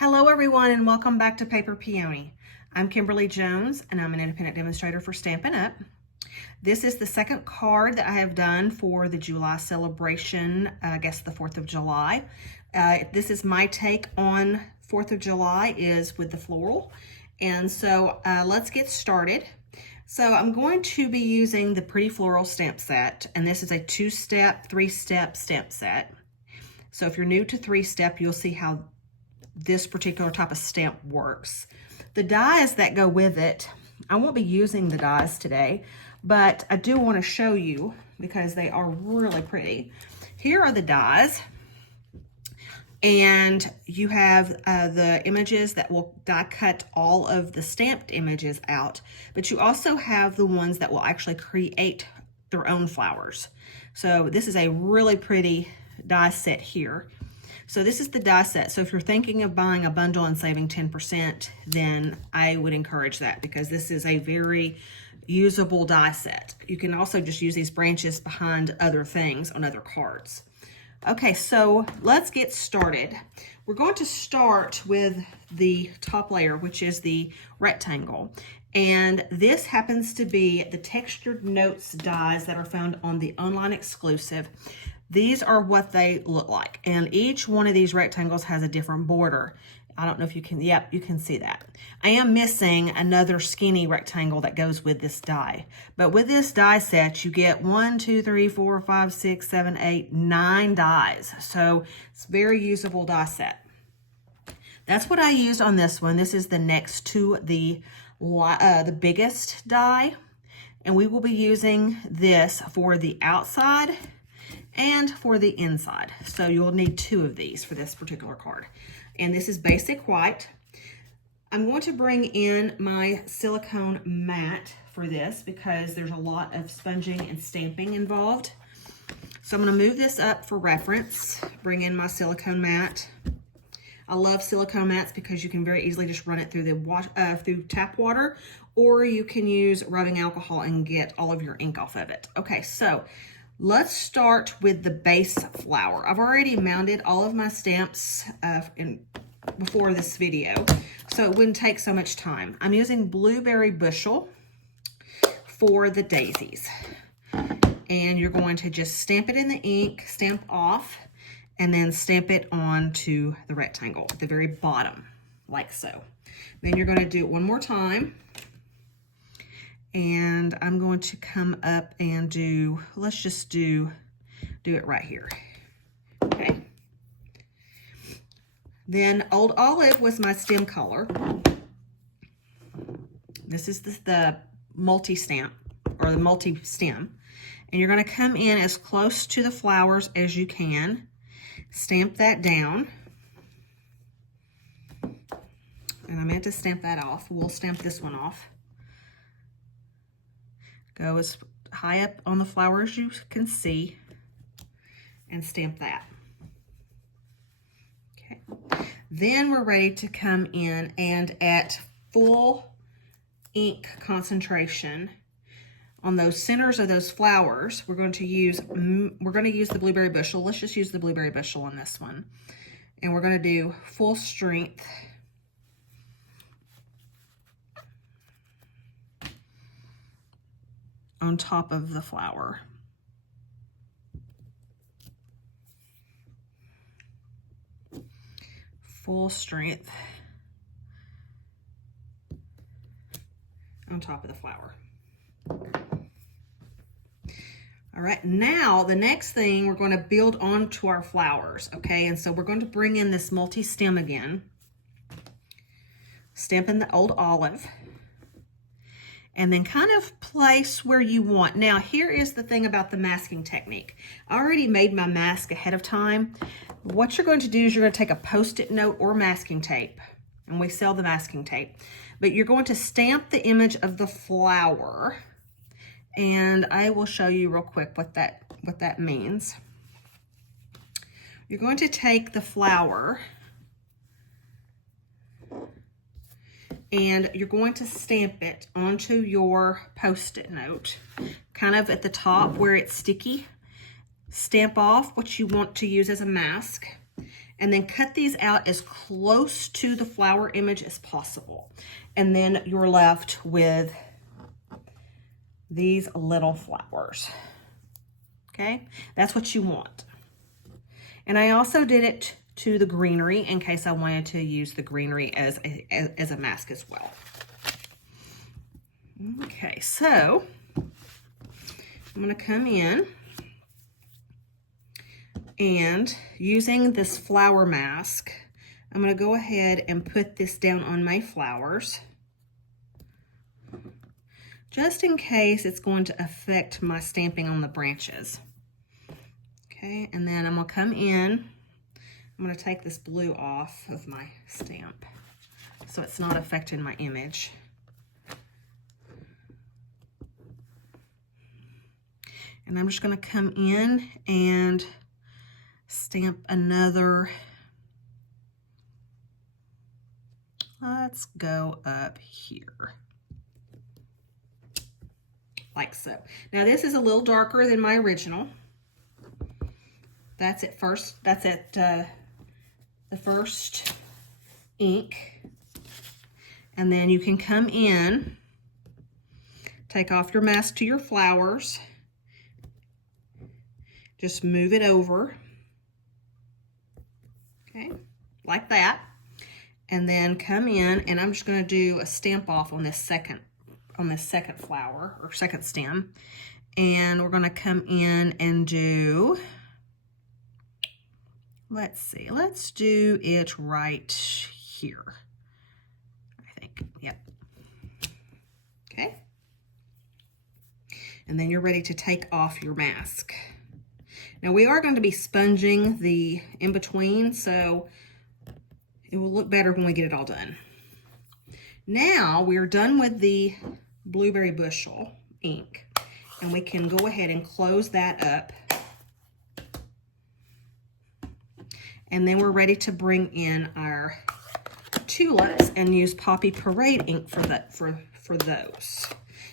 Hello everyone and welcome back to Paper Peony. I'm Kimberly Jones and I'm an independent demonstrator for Stampin' Up. This is the second card that I have done for the July celebration, I guess the 4th of July. This is my take on 4th of July is with the floral. And so let's get started. So I'm going to be using the Pretty Floral stamp set, and this is a 2-step, 3-step stamp set. So if you're new to 3-step, you'll see how this particular type of stamp works. The dies that go with it, I won't be using the dies today, but I do want to show you because they are really pretty. Here are the dies, and you have the images that will die cut all of the stamped images out, but you also have the ones that will actually create their own flowers. So this is a really pretty die set here. So this is the die set. So if you're thinking of buying a bundle and saving 10%, then I would encourage that because this is a very usable die set. You can also just use these branches behind other things on other cards. Okay, so let's get started. We're going to start with the top layer, which is the rectangle. And this happens to be the Textured Notes dies that are found on the online exclusive. These are what they look like, and each one of these rectangles has a different border. I don't know if you can, yep, you can see that. I am missing another skinny rectangle that goes with this die. But with this die set, you get 1, 2, 3, 4, 5, 6, 7, 8, 9 dies. So it's a very usable die set. That's what I used on this one. This is the next to the biggest die. And we will be using this for the outside and for the inside. So you'll need 2 of these for this particular card. And this is basic white. I'm going to bring in my silicone mat for this because there's a lot of sponging and stamping involved. So I'm going to move this up for reference, bring in my silicone mat. I love silicone mats because you can very easily just run it through the through tap water, or you can use rubbing alcohol and get all of your ink off of it. Okay, so let's start with the base flower. I've already mounted all of my stamps before this video, so it wouldn't take so much time. I'm using Blueberry Bushel for the daisies. And you're going to just stamp it in the ink, stamp off, and then stamp it onto the rectangle at the very bottom, like so. Then you're going to do it one more time. And I'm going to come up and do, let's just do it right here. Okay. Then Old Olive was my stem color. This is the multi-stamp, or the multi-stem. And you're going to come in as close to the flowers as you can. Stamp that down. And I meant to stamp that off. We'll stamp this one off. Go as high up on the flower as you can see and stamp that. Okay. Then we're ready to come in and at full ink concentration on those centers of those flowers, we're going to use the Blueberry Bushel. Let's just use the Blueberry Bushel on this one. And we're going to do full strength. On top of the flower. Full strength on top of the flower. All right, now the next thing we're going to build onto our flowers, okay? And so we're going to bring in this multi-stem again, stamp in the Old Olive, and then kind of place where you want. Now, here is the thing about the masking technique. I already made my mask ahead of time. What you're going to do is you're going to take a Post-it note or masking tape, and we sell the masking tape, but you're going to stamp the image of the flower, and I will show you real quick what that means. You're going to take the flower and you're going to stamp it onto your Post-it note, kind of at the top where it's sticky. Stamp off what you want to use as a mask, and then cut these out as close to the flower image as possible. And then you're left with these little flowers. Okay, that's what you want. And I also did it to the greenery in case I wanted to use the greenery as a mask as well. Okay, so I'm going to come in and using this flower mask, I'm going to go ahead and put this down on my flowers just in case it's going to affect my stamping on the branches. Okay, and then I'm going to come in. I'm going to take this blue off of my stamp so it's not affecting my image. And I'm just going to come in and stamp another. Let's go up here. Like so. Now this is a little darker than my original. That's at first, that's at the first ink. And then you can come in, take off your mask to your flowers, just move it over, okay, like that. And then come in, and I'm just going to do a stamp off on this second flower or second stem. And we're going to come in and do, let's see, let's do it right here. I think, yep. Okay. And then you're ready to take off your mask. Now we are going to be sponging the in-between, so it will look better when we get it all done. Now we're done with the blueberry bushel ink, and we can go ahead and close that up. And then we're ready to bring in our tulips and use Poppy Parade ink for those.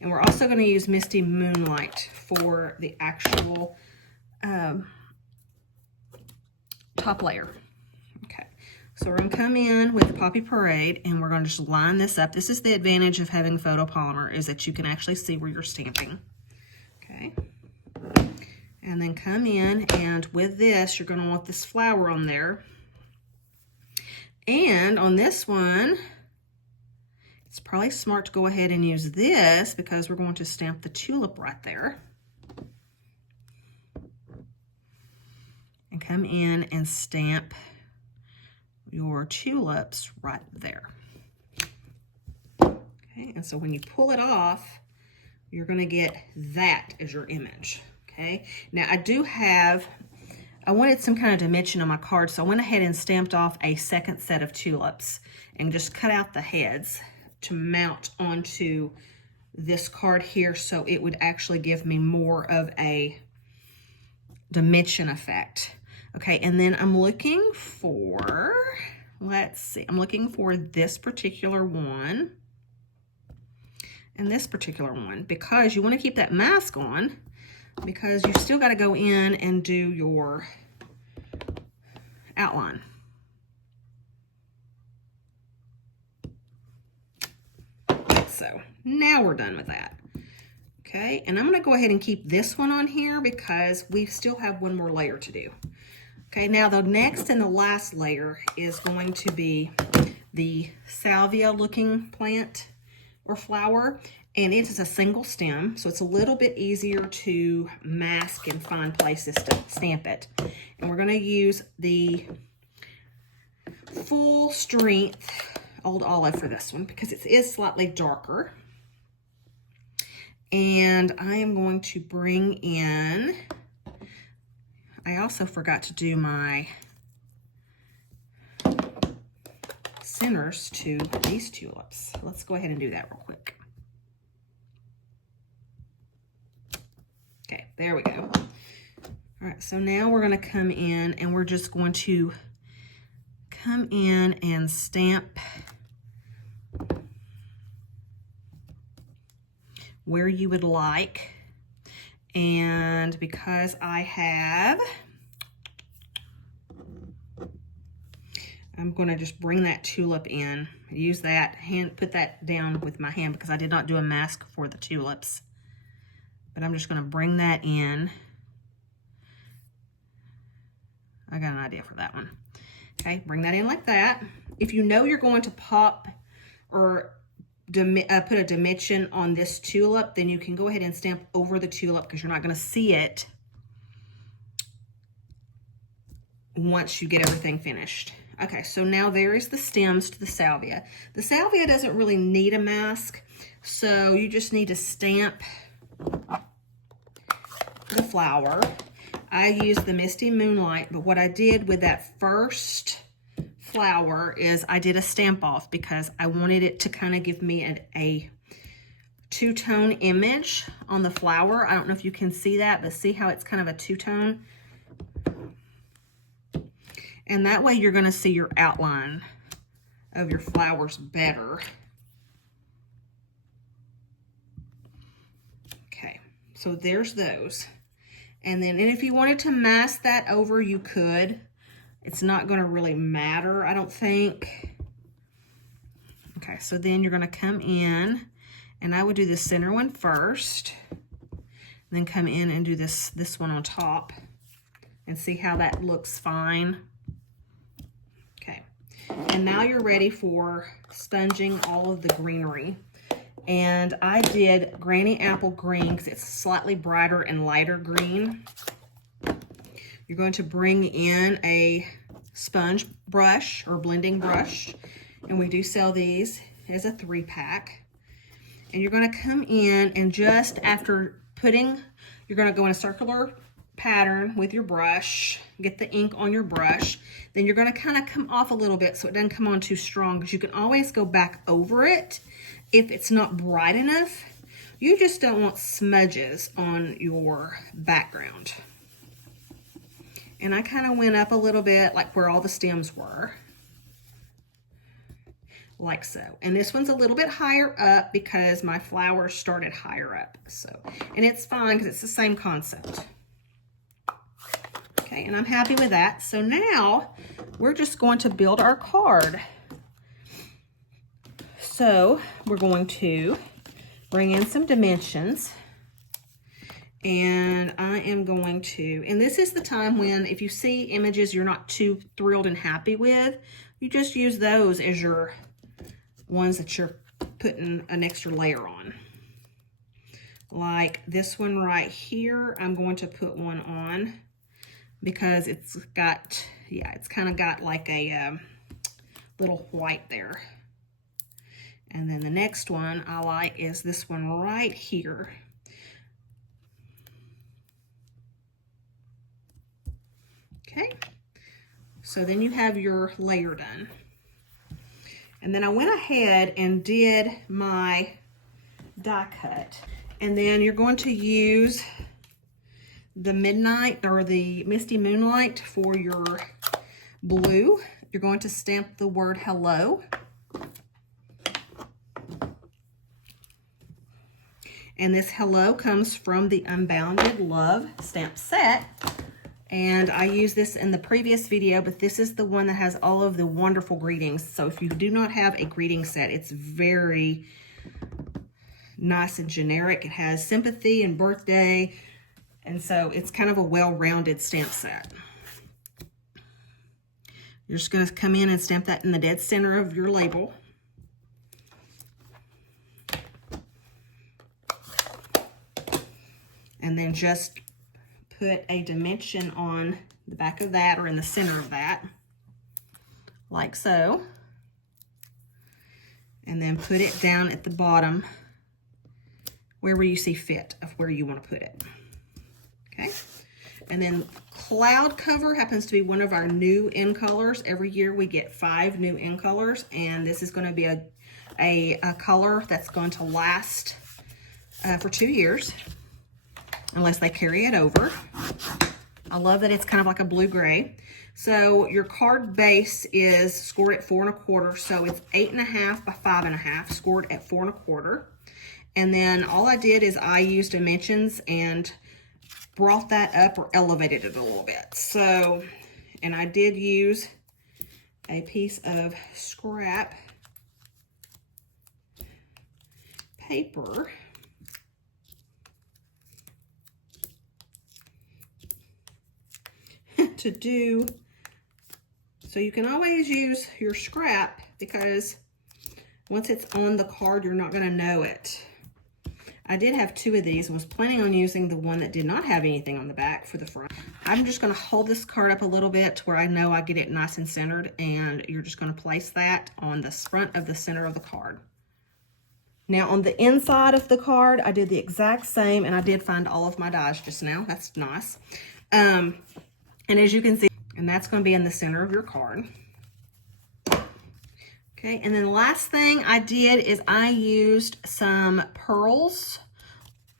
And we're also going to use Misty Moonlight for the actual top layer. Okay, so we're going to come in with the Poppy Parade, and we're going to just line this up. This is the advantage of having photopolymer, is that you can actually see where you're stamping. Okay, and then come in, and with this, you're going to want this flower on there. And on this one, it's probably smart to go ahead and use this because we're going to stamp the tulip right there. And come in and stamp your tulips right there. Okay, and so when you pull it off, you're going to get that as your image. Okay, now I wanted some kind of dimension on my card, so I went ahead and stamped off a second set of tulips and just cut out the heads to mount onto this card here, so it would actually give me more of a dimension effect. Okay, and then I'm looking for, let's see, I'm looking for this particular one and this particular one, because you want to keep that mask on, because you still got to go in and do your outline. So now we're done with that. Okay, and I'm going to go ahead and keep this one on here because we still have one more layer to do. Okay, now the next and the last layer is going to be the salvia looking plant or flower, and it is a single stem, so it's a little bit easier to mask and find places to stamp it. And we're going to use the full strength Old Olive for this one because it is slightly darker. And I am going to bring in, I also forgot to do my centers to these tulips. Let's go ahead and do that real quick. Okay, there we go. All right, so now we're going to come in and we're just going to come in and stamp where you would like. And because I have I'm going to just bring that tulip in. Use that hand, put that down with my hand because I did not do a mask for the tulips. But I'm just going to bring that in. I got an idea for that one. Okay, bring that in like that. If you know you're going to pop or put a dimension on this tulip, then you can go ahead and stamp over the tulip because you're not going to see it once you get everything finished. Okay, so now there is the stems to the salvia. The salvia doesn't really need a mask, so you just need to stamp the flower. I used the Misty Moonlight, but what I did with that first flower is I did a stamp off because I wanted it to kind of give me a two-tone image on the flower. I don't know if you can see that, but see how it's kind of a two-tone? And that way you're going to see your outline of your flowers better. Okay, so there's those. And if you wanted to mask that over, you could. It's not going to really matter, I don't think. Okay, so then you're going to come in, and I would do the center one first, and then come in and do this one on top, and see how that looks fine. Okay, and now you're ready for sponging all of the greenery. And I did Granny Apple Green because it's slightly brighter and lighter green. You're going to bring in a sponge brush or blending brush. And we do sell these as a 3-pack. And you're going to come in and just after putting, you're going to go in a circular pattern with your brush, get the ink on your brush. Then you're going to kind of come off a little bit so it doesn't come on too strong, because you can always go back over it if it's not bright enough. You just don't want smudges on your background. And I kind of went up a little bit like where all the stems were. Like so. And this one's a little bit higher up because my flowers started higher up. So, and it's fine because it's the same concept. Okay, and I'm happy with that. So now we're just going to build our card. So we're going to bring in some dimensions, and I am going to, and this is the time when if you see images you're not too thrilled and happy with, you just use those as your ones that you're putting an extra layer on. Like this one right here, I'm going to put one on because it's got, yeah, it's kind of got like a little white there. And then the next one I like is this one right here. Okay, so then you have your layer done. And then I went ahead and did my die cut. And then you're going to use the Midnight or the Misty Moonlight for your blue. You're going to stamp the word hello. And this hello comes from the Unbounded Love stamp set. And I used this in the previous video, but this is the one that has all of the wonderful greetings. So if you do not have a greeting set, it's very nice and generic. It has sympathy and birthday. And so it's kind of a well-rounded stamp set. You're just going to come in and stamp that in the dead center of your label. And then just put a dimension on the back of that or in the center of that, like so. And then put it down at the bottom wherever you see fit of where you want to put it. Okay. And then Cloud Cover happens to be one of our new in colors. Every year we get 5 new in colors, and this is going to be a color that's going to last for 2 years. Unless they carry it over. I love that it's kind of like a blue-gray. So your card base is scored at 4 1/4, so it's 8.5 by 5.5, scored at 4 1/4. And then all I did is I used dimensions and brought that up or elevated it a little bit. So, and I did use a piece of scrap paper to do, so you can always use your scrap, because once it's on the card, you're not going to know it. I did have 2 of these and was planning on using the one that did not have anything on the back for the front. I'm just going to hold this card up a little bit to where I know I get it nice and centered, and you're just going to place that on the front of the center of the card. Now on the inside of the card, I did the exact same, and I did find all of my dies just now. That's nice. And as you can see, and that's going to be in the center of your card. Okay, and then the last thing I did is I used some pearls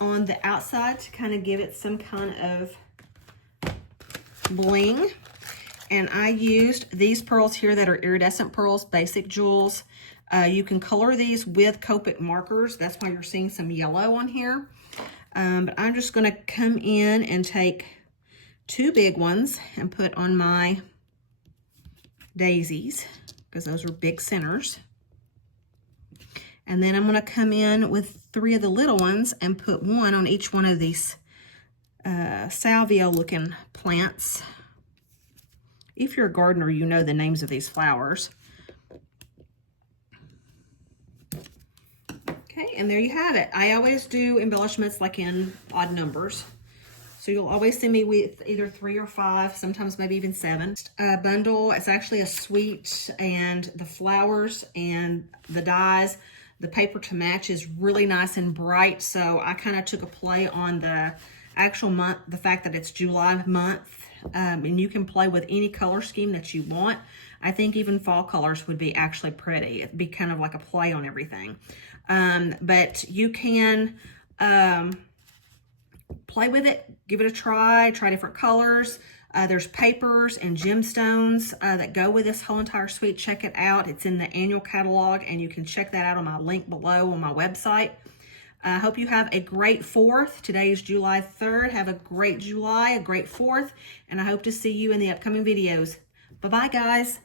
on the outside to kind of give it some kind of bling. And I used these pearls here that are iridescent pearls, basic jewels. You can color these with Copic markers. That's why you're seeing some yellow on here. But I'm just going to come in and take 2 big ones and put on my daisies, because those are big centers. And then I'm going to come in with 3 of the little ones and put 1 on each one of these salvia looking plants. If you're a gardener, you know the names of these flowers. Okay, and there you have it. I always do embellishments like in odd numbers. So you'll always see me with either 3 or 5, sometimes maybe even 7. Bundle, it's actually a suite, and the flowers and the dies, the paper to match is really nice and bright. So I kind of took a play on the actual month, the fact that it's July month, and you can play with any color scheme that you want. I think even fall colors would be actually pretty. It'd be kind of like a play on everything. But you can play with it, give it a try different colors. There's papers and gemstones that go with this whole entire suite. Check it out. It's in the annual catalog, and you can check that out on my link below on my website. I hope you have a great 4th. Today is July 3rd. Have a great July, a great 4th, and I hope to see you in the upcoming videos. Bye-bye, guys.